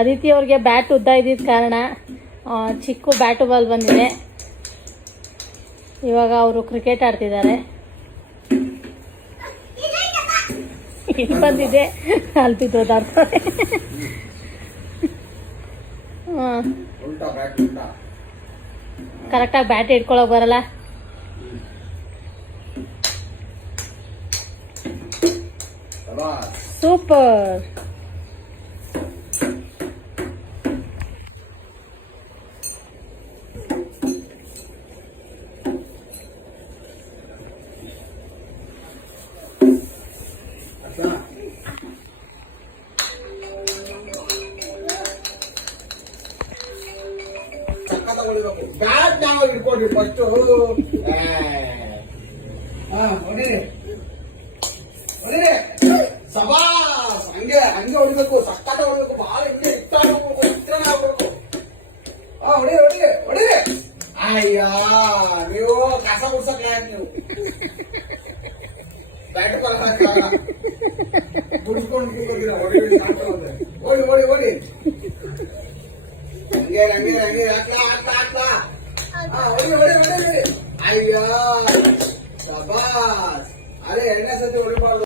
ಅದಿತಿ ಅವ್ರಿಗೆ ಬ್ಯಾಟ್ ಉದ್ದ ಇದ್ದಿದ್ದ ಕಾರಣ ಚಿಕ್ಕ ಬ್ಯಾಟು ಬಾಲ್ ಬಂದಿದೆ. ಇವಾಗ ಅವರು ಕ್ರಿಕೆಟ್ ಆಡ್ತಿದ್ದಾರೆ. ಇಲ್ಲಿ ಬಂದಿದೆ ಅಲ್ಲಿ ಬಿದ್ದು ಓದಾಡ್ತಾರೆ. ಕರೆಕ್ಟಾಗಿ ಬ್ಯಾಟ್ ಇಟ್ಕೊಳಕ್ ಬರಲ್ಲ. ಸೂಪರ್. ಬ್ಯಾಟ್ ನಾವು ಇಟ್ಕೊಡ್ರಿ ಫಸ್ಟ್. ಸಬಾಸ್, ಹಂಗೆ ಹಂಗೆ ಹೊಡಿಬೇಕು, ಸಕ್ಕತ್ತ ಹೊಡಿಬೇಕು, ಬಹಳ ಹಿಂಗೆ ಇತ್ತನೇ ಆಗ್ಬೇಕು. ಹೊಡಿ ಹೊಡಿ ಹೊಡಿ. ಅಯ್ಯ, ನೀವು ಕಸ ಗುಡ್ಸಕ್ ನೀವು ಬ್ಯಾಟ್ ಗುಡ್ಸ್ಕೊಂಡು ಹೊಡಿ ಹೊಡಿ ಹೊಡಿ ಹೊಡಿ. ಹಂಗೆ ಹಂಗೆ ಹಂಗೆ ಹಾಕ್ಲಾ ಹಾಕ್ಲಾ ಹಾಕ್ಲಾ. ಹೊಡಿ ಹೊಡಿ ಹೊಡಿ. ಅಯ್ಯ ಸಬಾಸ್. ಅರೆ 2ನೇ ಸತಿ ಹೊಡಿಬಾರ್ದು.